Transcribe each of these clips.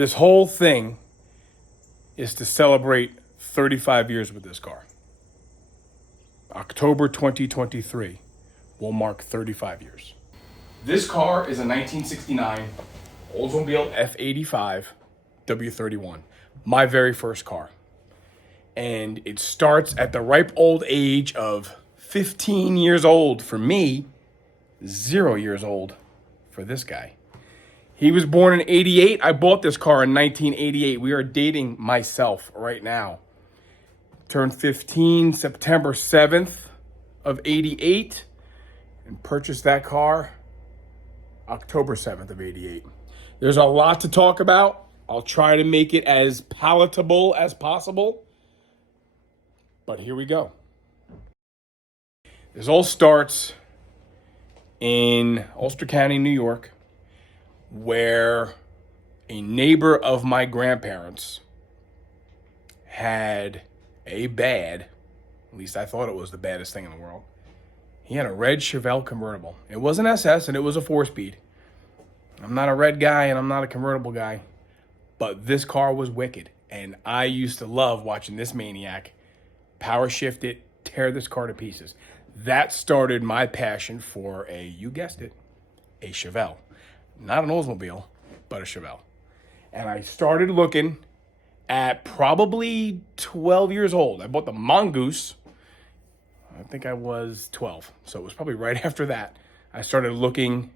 This whole thing is to celebrate 35 years with this car. October 2023 will mark 35 years. This car is a 1969 Oldsmobile F85 W31, my very first car. And it starts at the ripe old age of 15 years old for me, 0 years old for this guy. He was born in 88. I bought this car in 1988. We are dating myself right now. Turned 15 September 7th of 88 and purchased that car October 7th of 88. There's a lot to talk about. I'll try to make it as palatable as possible. But here we go. This all starts in Ulster County, New York, where a neighbor of my grandparents had a bad, at least I thought it was the baddest thing in the world. He had a red Chevelle convertible. It was an SS and it was a 4-speed. I'm not a red guy and I'm not a convertible guy, but this car was wicked. And I used to love watching this maniac power shift it, tear this car to pieces. That started my passion for you guessed it, a Chevelle. Not an Oldsmobile, but a Chevelle. And I started looking at probably 12 years old. I bought the Mongoose. I think I was 12. So it was probably right after that. I started looking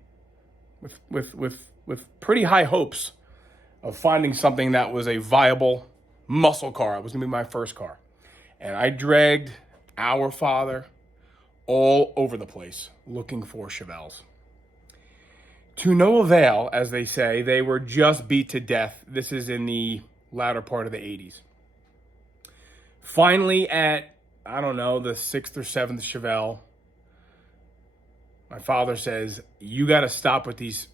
with pretty high hopes of finding something that was a viable muscle car. It was going to be my first car. And I dragged our father all over the place looking for Chevelles. To no avail, as they say. They were just beat to death. This is in the latter part of the 80s. Finally, at, I don't know, the 6th or 7th Chevelle, my father says, you got to stop with these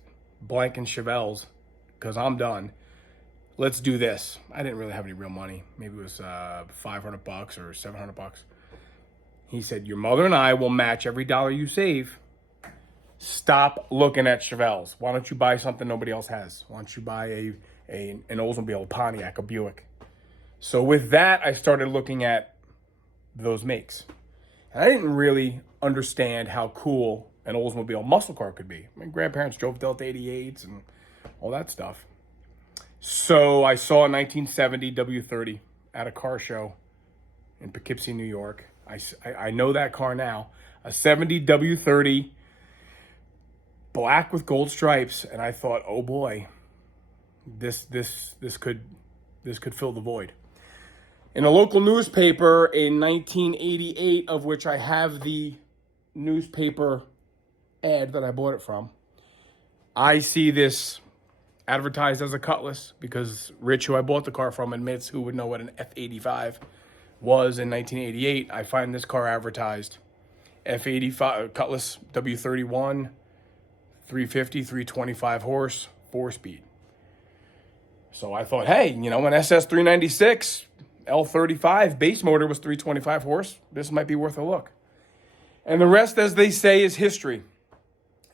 blanking Chevelles because I'm done. Let's do this. I didn't really have any real money. Maybe it was $500 or $700. He said, your mother and I will match every dollar you save. Stop looking at Chevelles. Why don't you buy something nobody else has? Why don't you buy an Oldsmobile, a Pontiac, a Buick? So with that, I started looking at those makes. And I didn't really understand how cool an Oldsmobile muscle car could be. My grandparents drove Delta 88s and all that stuff. So I saw a 1970 W30 at a car show in Poughkeepsie, New York. I know that car now. A 70 W30, black with gold stripes, and I thought, oh boy, this could fill the void. In a local newspaper in 1988, of which I have the newspaper ad that I bought it from, I see this advertised as a Cutlass because Rich, who I bought the car from, admits who would know what an F85 was in 1988. I find this car advertised. F85 Cutlass W31, 350, 325 horse, 4-speed. So I thought, hey, an SS 396 L35 base motor was 325 horse. This might be worth a look. And the rest, as they say, is history.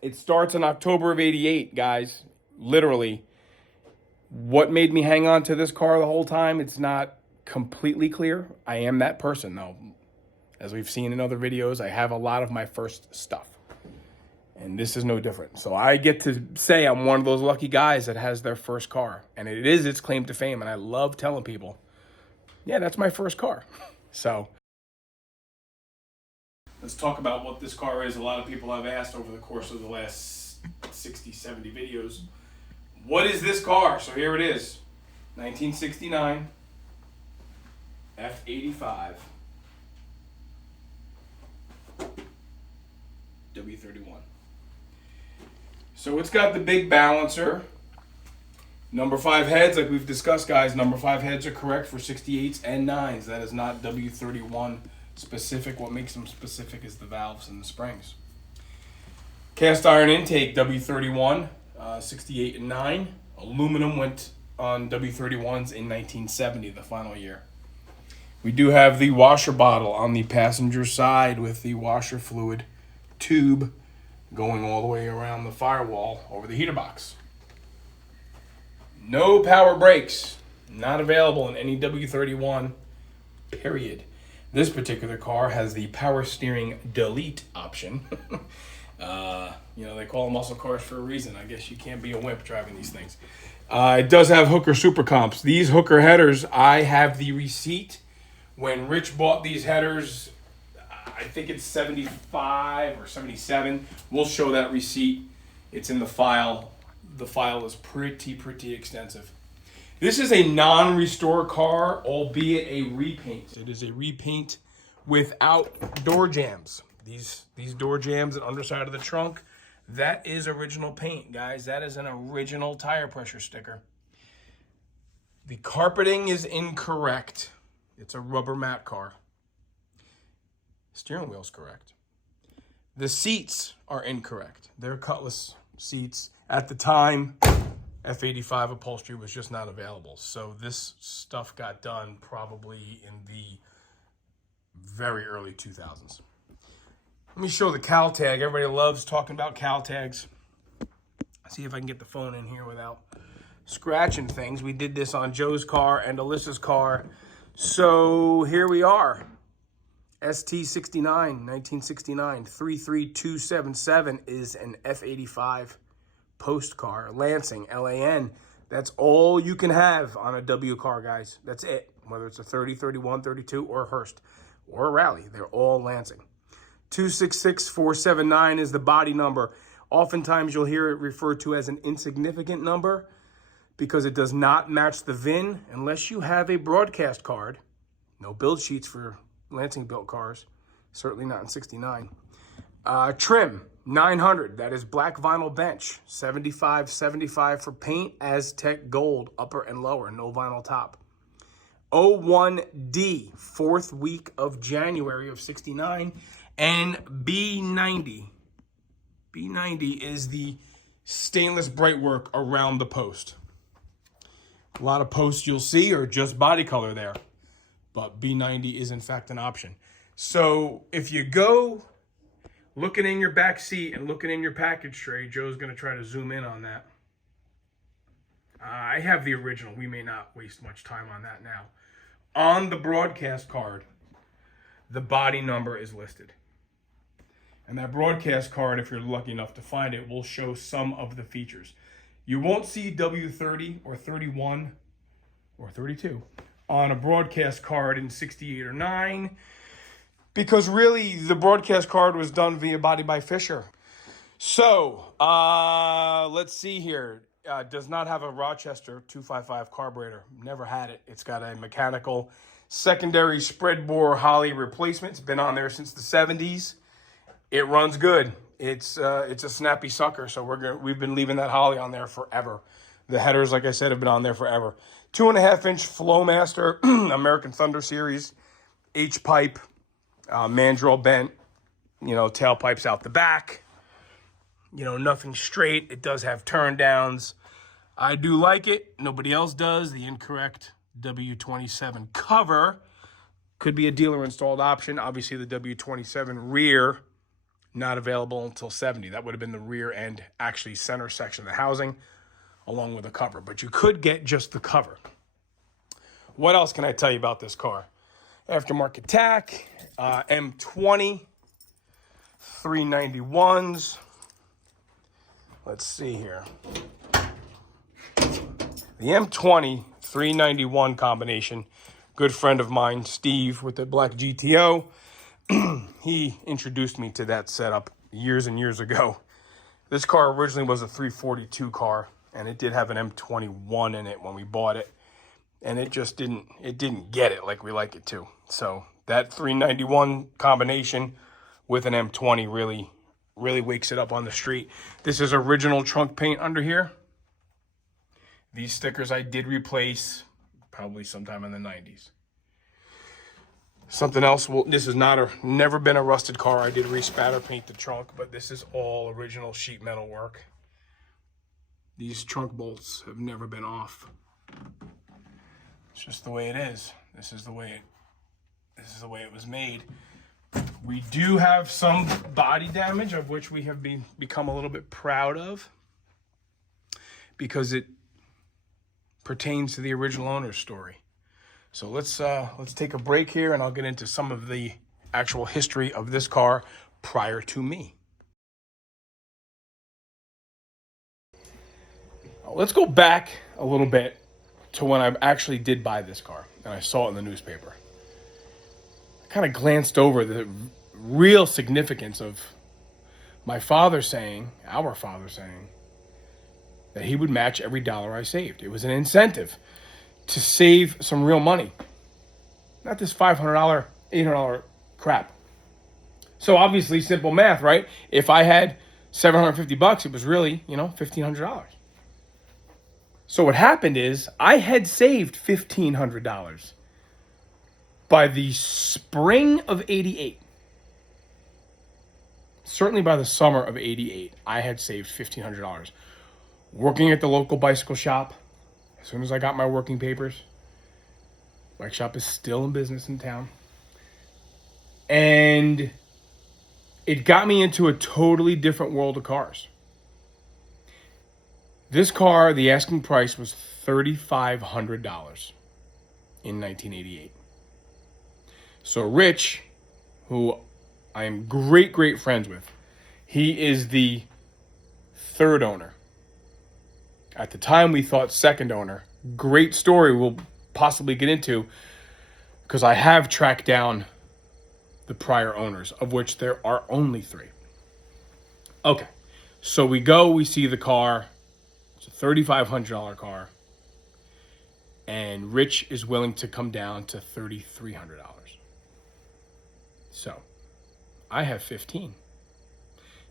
It starts in October of 88, guys. Literally. What made me hang on to this car the whole time, it's not completely clear. I am that person, though. As we've seen in other videos, I have a lot of my first stuff. And this is no different. So I get to say I'm one of those lucky guys that has their first car. And it is its claim to fame. And I love telling people, yeah, that's my first car. So let's talk about what this car is. A lot of people have asked over the course of the last 60, 70 videos. What is this car? So here it is. 1969 F85 W31. So it's got the big balancer. Number 5 heads, like we've discussed, guys. Number 5 heads are correct for 68s and 9s. That is not W31 specific. What makes them specific is the valves and the springs. Cast iron intake, W31, 68 and 9. Aluminum went on W31s in 1970, the final year. We do have the washer bottle on the passenger side with the washer fluid tube going all the way around the firewall over the heater box. No power brakes. Not available in any W31, period. This particular car has the power steering delete option. They call them muscle cars for a reason. I guess you can't be a wimp driving these things. It does have Hooker Super Comps. These Hooker headers, I have the receipt. When Rich bought these headers, I think it's 75 or 77. We'll show that receipt. It's in the file. The file is pretty extensive. This is a non-restore car, albeit a repaint. It is a repaint without door jams. These door jams and underside of the trunk, that is original paint, guys. That is an original tire pressure sticker. The carpeting is incorrect. It's a rubber mat car. Steering wheel's correct. The seats are incorrect. They're Cutlass seats. At the time, F85 upholstery was just not available. So this stuff got done probably in the very early 2000s. Let me show the cal tag. Everybody loves talking about cal tags. See if I can get the phone in here without scratching things. We did this on Joe's car and Alyssa's car. So here we are. ST69, 1969, 33277 is an F85 post car. Lansing, LAN. That's all you can have on a W car, guys. That's it. Whether it's a 30, 31, 32, or a Hurst, or a Rally. They're all Lansing. 266479 is the body number. Oftentimes you'll hear it referred to as an insignificant number because it does not match the VIN unless you have a broadcast card. No build sheets for Lansing built cars, certainly not in 69. Trim, 900, that is black vinyl bench. 75 for paint, Aztec gold, upper and lower, no vinyl top. 01D, 4th week of January of 69. And B90. B90 is the stainless brightwork around the post. A lot of posts you'll see are just body color there. But B90 is in fact an option. So if you go looking in your back seat and looking in your package tray, Joe's going to try to zoom in on that. I have the original. We may not waste much time on that now. On the broadcast card, the body number is listed. And that broadcast card, if you're lucky enough to find it, will show some of the features. You won't see W30 or 31 or 32 on a broadcast card in 68 or 9 because really the broadcast card was done via Body by Fisher. So, let's see here. Does not have a Rochester 255 carburetor. Never had it. It's got a mechanical secondary spread bore Holley replacement. It's been on there since the 70s. It runs good. It's a snappy sucker, so we've been leaving that Holley on there forever. The headers, like I said, have been on there forever. 2.5-inch Flowmaster American Thunder Series H-pipe, mandrel bent, tailpipes out the back. Nothing straight. It does have turn downs. I do like it. Nobody else does. The incorrect W27 cover could be a dealer installed option. Obviously, the W27 rear not available until 70. That would have been the rear end, actually center section of the housing, along with a cover. But you could get just the cover. What else can I tell you about this car? Aftermarket tack, M20, 391s. Let's see here. The M20 391 combination, good friend of mine, Steve, with the black GTO, he introduced me to that setup years and years ago. This car originally was a 342 car, and it did have an M21 in it when we bought it, and it just didn't get it like we like it to. So that 391 combination with an M20 really wakes it up on the street. This is original trunk paint under here. These stickers I did replace probably sometime in the 90s. Something else, this is never been a rusted car. I did re-spatter paint the trunk, but this is all original sheet metal work. These trunk bolts have never been off. It's just the way it is. This is the way it was made. We do have some body damage, of which we have become a little bit proud of, because pertains to the original owner's story. So let's take a break here, and I'll get into some of the actual history of this car prior to me. Let's go back a little bit to when I actually did buy this car and I saw it in the newspaper. I kind of glanced over the real significance of our father saying, that he would match every dollar I saved. It was an incentive to save some real money. Not this $500, $800 crap. So obviously, simple math, right? If I had $750, it was really, $1,500. So what happened is I had saved $1,500 by the spring of '88. Certainly by the summer of '88, I had saved $1,500. Working at the local bicycle shop, as soon as I got my working papers, bike shop is still in business in town. And it got me into a totally different world of cars. This car, the asking price was $3,500 in 1988. So Rich, who I am great friends with, he is the third owner. At the time, we thought second owner. Great story we'll possibly get into, because I have tracked down the prior owners, of which there are only 3. Okay, so we see the car. It's a $3,500 car. And Rich is willing to come down to $3,300. So I have 15.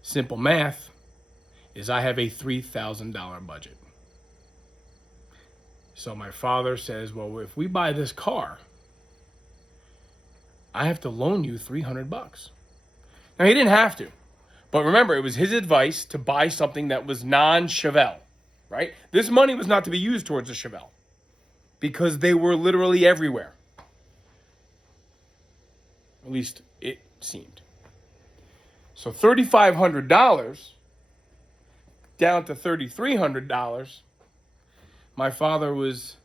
Simple math is I have a $3,000 budget. So my father says, well, if we buy this car, I have to loan you $300. Now, he didn't have to. But remember, it was his advice to buy something that was non-Chevelle, right? This money was not to be used towards a Chevelle because they were literally everywhere. At least it seemed. So $3,500 down to $3,300. My father was,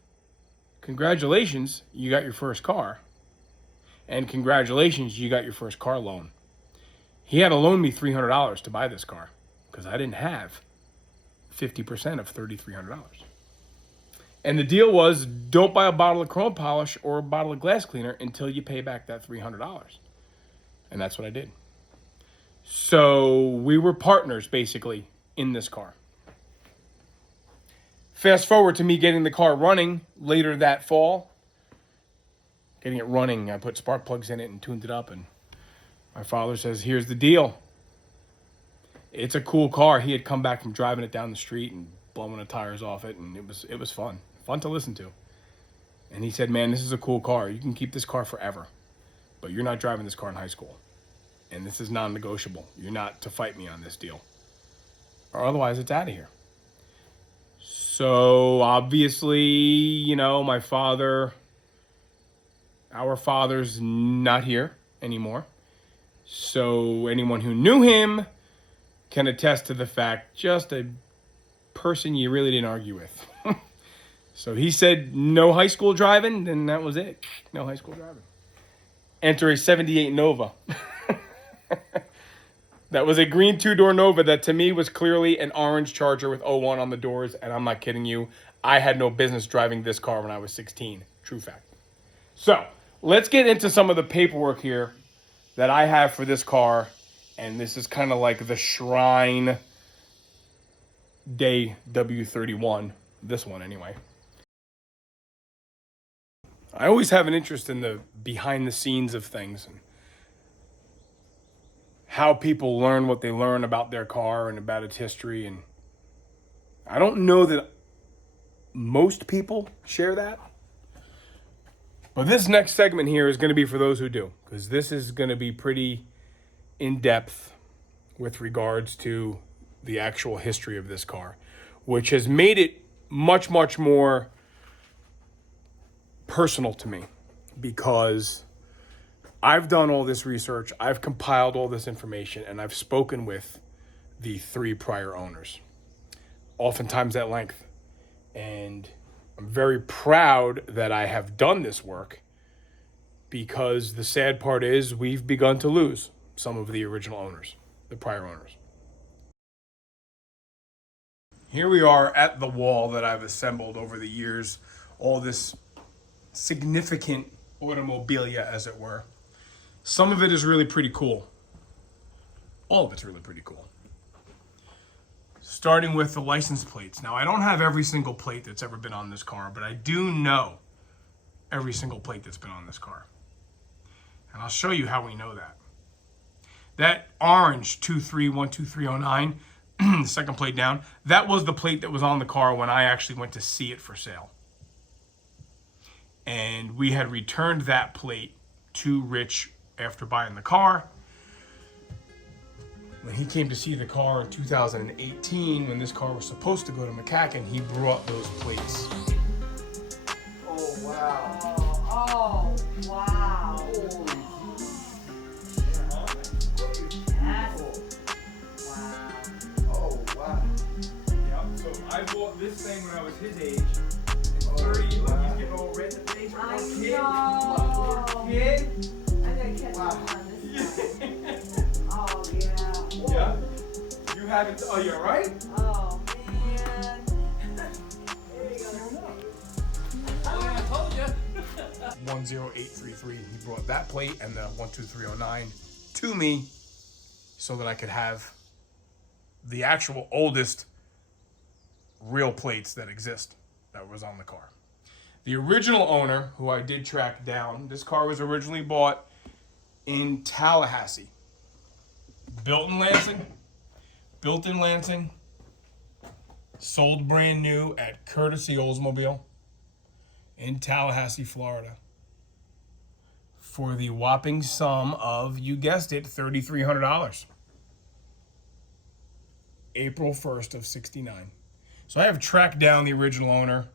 congratulations, you got your first car. And congratulations, you got your first car loan. He had to loan me $300 to buy this car because I didn't have 50% of $3,300. And the deal was, don't buy a bottle of chrome polish or a bottle of glass cleaner until you pay back that $300. And that's what I did. So we were partners, basically, in this car. Fast forward to me getting the car running later that fall. Getting it running, I put spark plugs in it and tuned it up. And my father says, here's the deal. It's a cool car. He had come back from driving it down the street and blowing the tires off it. And it was fun. Fun to listen to. And he said, man, this is a cool car. You can keep this car forever. But you're not driving this car in high school. And this is non-negotiable. You're not to fight me on this deal. Or otherwise, it's out of here. So, obviously, our father's not here anymore. So, anyone who knew him can attest to the fact, just a person you really didn't argue with. So, he said, no high school driving, and that was it. No high school driving. Enter a 78 Nova. That was a green 2-door Nova that to me was clearly an orange Charger with 01 on the doors. And I'm not kidding you. I had no business driving this car when I was 16. True fact. So let's get into some of the paperwork here that I have for this car. And this is kind of like the Shrine Day W31. This one anyway. I always have an interest in the behind the scenes of things and how people learn what they learn about their car and about its history. And I don't know that most people share that. But this next segment here is going to be for those who do, because this is going to be pretty in-depth with regards to the actual history of this car, which has made it much more personal to me because I've done all this research, I've compiled all this information, and I've spoken with the 3 prior owners, oftentimes at length. And I'm very proud that I have done this work, because the sad part is we've begun to lose some of the original owners, the prior owners. Here we are at the wall that I've assembled over the years, all this significant automobilia, as it were. Some of it is really pretty cool. All of it's really pretty cool. Starting with the license plates. Now, I don't have every single plate that's ever been on this car, but I do know every single plate that's been on this car. And I'll show you how we know that. That orange 23-12309, the second plate down, that was the plate that was on the car when I actually went to see it for sale. And we had returned that plate to Rich after buying the car. When he came to see the car in 2018, when this car was supposed to go to McCacken, he brought those plates. Oh, wow. Oh, wow. Oh, wow. Yeah, so I bought this thing when I was his age. And 30, look, he's getting all red in the face. I Kid. know. Kid. I gotta catch up on this stuff. Oh, yeah. Yeah. You haven't. Oh, you're right. Oh, man. There you go. I told you. 10833. He brought that plate and the 12309 to me so that I could have the actual oldest real plates that exist that was on the car. The original owner, who I did track down, this car was originally bought in Tallahassee. Built in Lansing, sold brand new at Courtesy Oldsmobile in Tallahassee, Florida, for the whopping sum of, you guessed it, $3,300. April 1st of 69. So I have tracked down the original owner.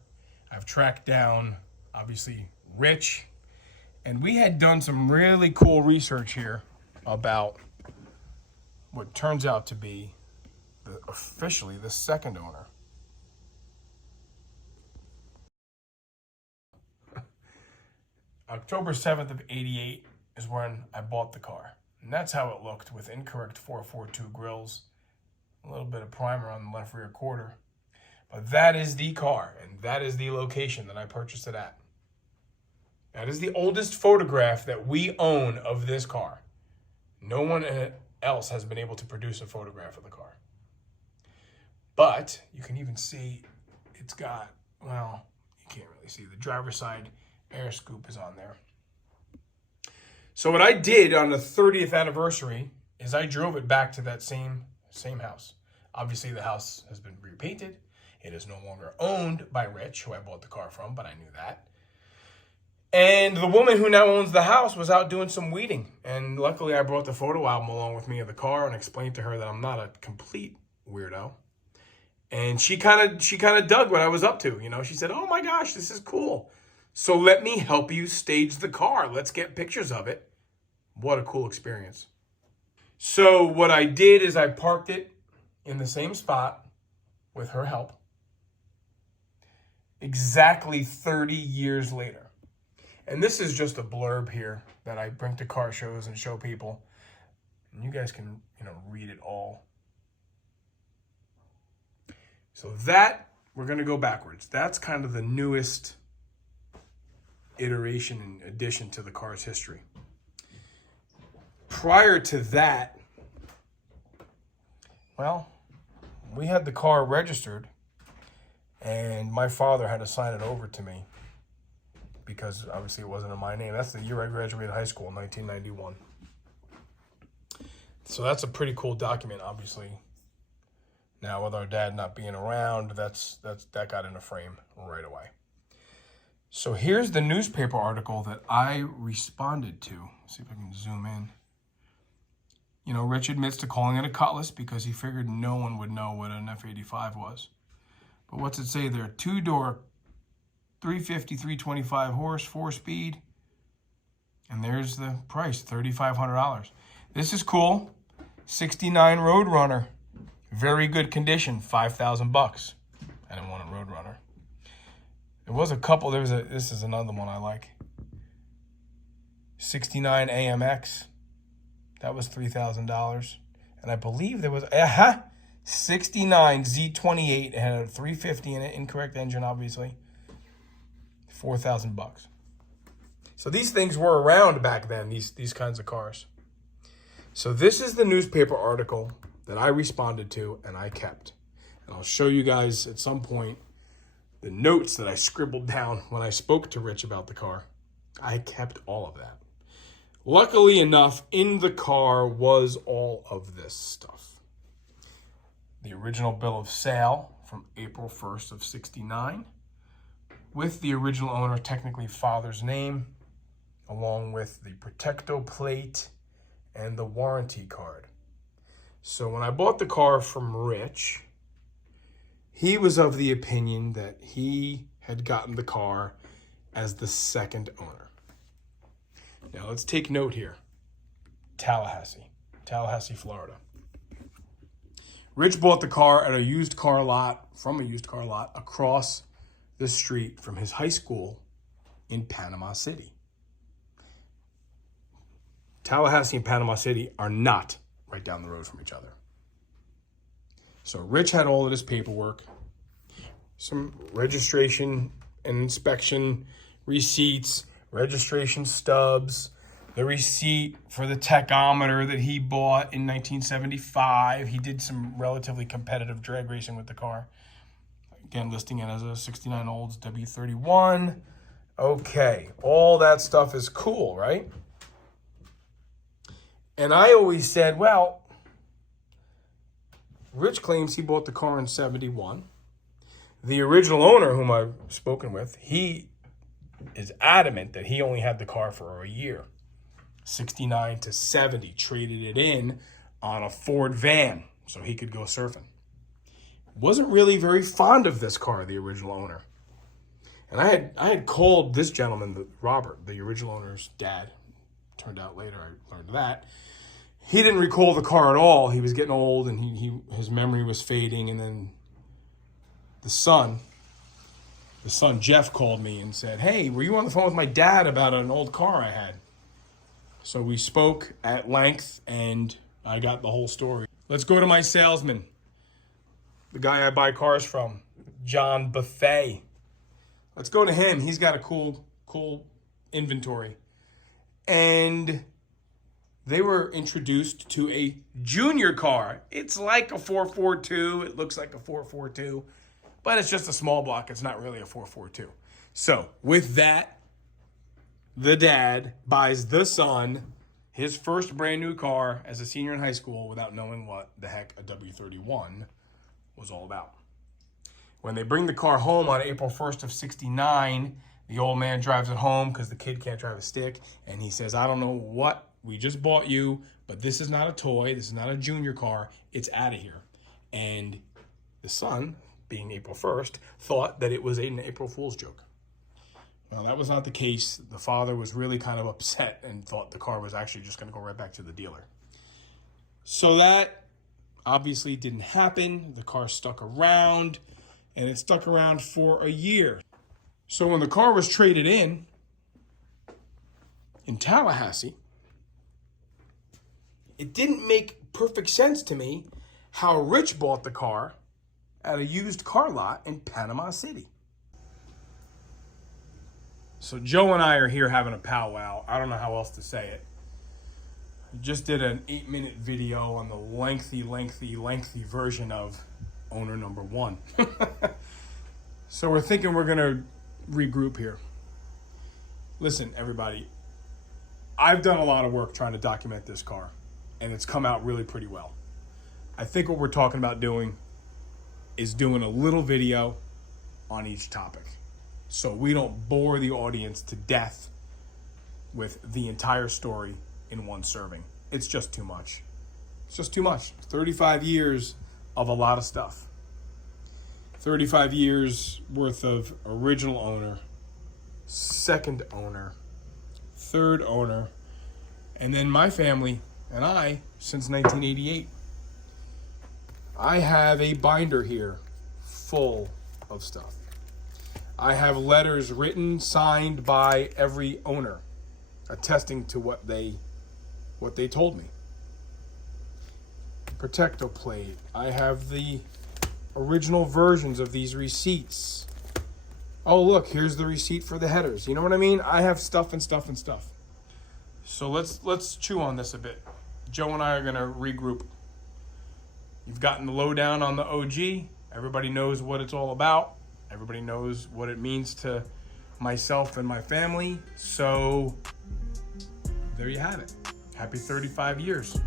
I've tracked down, obviously, Rich. And we had done some really cool research here about what turns out to be officially the second owner. October 7th of 88 is when I bought the car. And that's how it looked, with incorrect 442 grills, a little bit of primer on the left rear quarter. But that is the car, and that is the location that I purchased it at. That is the oldest photograph that we own of this car. No one else has been able to produce a photograph of the car. But you can even see it's got, well, you can't really see. The driver's side air scoop is on there. So what I did on the 30th anniversary is I drove it back to that same house. Obviously, the house has been repainted. It is no longer owned by Rich, who I bought the car from, but I knew that. And the woman who now owns the house was out doing some weeding. And luckily, I brought the photo album along with me of the car and explained to her that I'm not a complete weirdo. And she kind of dug what I was up to. You know, she said, "Oh my gosh, this is cool. So let me help you stage the car. Let's get pictures of it." What a cool experience. So what I did is I parked it in the same spot with her help. Exactly 30 years later. And this is just a blurb here that I bring to car shows and show people. And you guys can, read it all. So that, we're going to go backwards. That's kind of the newest iteration and addition to the car's history. Prior to that, well, we had the car registered, and my father had to sign it over to me because obviously it wasn't in my name. That's the year I graduated high school, 1991. So that's a pretty cool document, obviously. Now, with our dad not being around, that got in a frame right away. So here's the newspaper article that I responded to. Let's see if I can zoom in. Rich admits to calling it a Cutlass because he figured no one would know what an F85 was. But what's it say there? 2-door, 350, 325 horse, 4-speed. And there's the price, $3,500. This is cool. 69 Roadrunner. Very good condition, $5,000. I didn't want a Roadrunner. There was a couple. This is another one I like. 69 AMX. That was $3,000. And I believe there was 69 Z28. It had a 350 in it, incorrect engine, obviously. $4,000 bucks. So these things were around back then, these kinds of cars. So this is the newspaper article that I responded to and I kept. And I'll show you guys at some point the notes that I scribbled down when I spoke to Rich about the car. I kept all of that. Luckily enough, in the car was all of this stuff. The original bill of sale from April 1st of 69, with the original owner, technically father's name, along with the Protecto plate and the warranty card. So when I bought the car from Rich, he was of the opinion that he had gotten the car as the second owner. Now let's take note here. Tallahassee, Florida. Rich bought the car at a used car lot, from a used car lot across the street from his high school in Panama City. Tallahassee and Panama City are not right down the road from each other. So Rich had all of this paperwork, some registration and inspection receipts, registration stubs, the receipt for the tachometer that he bought in 1975. He did some relatively competitive drag racing with the car. Again, listing it as a 69 Olds W31. Okay, all that stuff is cool, right? And I always said, well, Rich claims he bought the car in 71. The original owner, whom I've spoken with, he is adamant that he only had the car for a year. 69 to 70, traded it in on a Ford van so he could go surfing. Wasn't really very fond of this car, the original owner. And I had called this gentleman, Robert, the original owner's dad. Turned out later I learned that. He didn't recall the car at all. He was getting old and his memory was fading. And then the son Jeff called me and said, hey, were you on the phone with my dad about an old car I had? So we spoke at length and I got the whole story. Let's go to my salesman, the guy I buy cars from, John Buffet. Let's go to him. He's got a cool inventory. And they were introduced to a junior car. It's like a 442. It looks like a 442, but it's just a small block. It's not really a 442. So with that, the dad buys the son his first brand new car as a senior in high school without knowing what the heck a W31 was all about. When they bring the car home on April 1st of 69, the old man drives it home because the kid can't drive a stick. And he says, I don't know what we just bought you, but this is not a toy. This is not a junior car. It's out of here. And the son, being April 1st, thought that it was an April Fool's joke. Well, that was not the case. The father was really kind of upset and thought the car was actually just going to go right back to the dealer. So that obviously didn't happen. The car stuck around, and it stuck around for a year. So when the car was traded in Tallahassee, it didn't make perfect sense to me how Rich bought the car at a used car lot in Panama City. So Joe and I are here having a powwow. I don't know how else to say it. I just did an 8-minute video on the lengthy version of owner number one. So we're thinking we're going to regroup here. Listen, everybody, I've done a lot of work trying to document this car, and it's come out really pretty well. I think what we're talking about doing is doing a little video on each topic, so we don't bore the audience to death with the entire story in one serving. It's just too much. It's just too much. 35 years of a lot of stuff. 35 years worth of original owner, second owner, third owner, and then my family and I since 1988. I have a binder here full of stuff. I have letters written, signed by every owner, attesting to what they told me. Protecto plate. I have the original versions of these receipts. Oh, look, here's the receipt for the headers. You know what I mean? I have stuff and stuff and stuff. So let's chew on this a bit. Joe and I are gonna regroup. You've gotten the lowdown on the OG. Everybody knows what it's all about. Everybody knows what it means to myself and my family. So there you have it. Happy 35 years.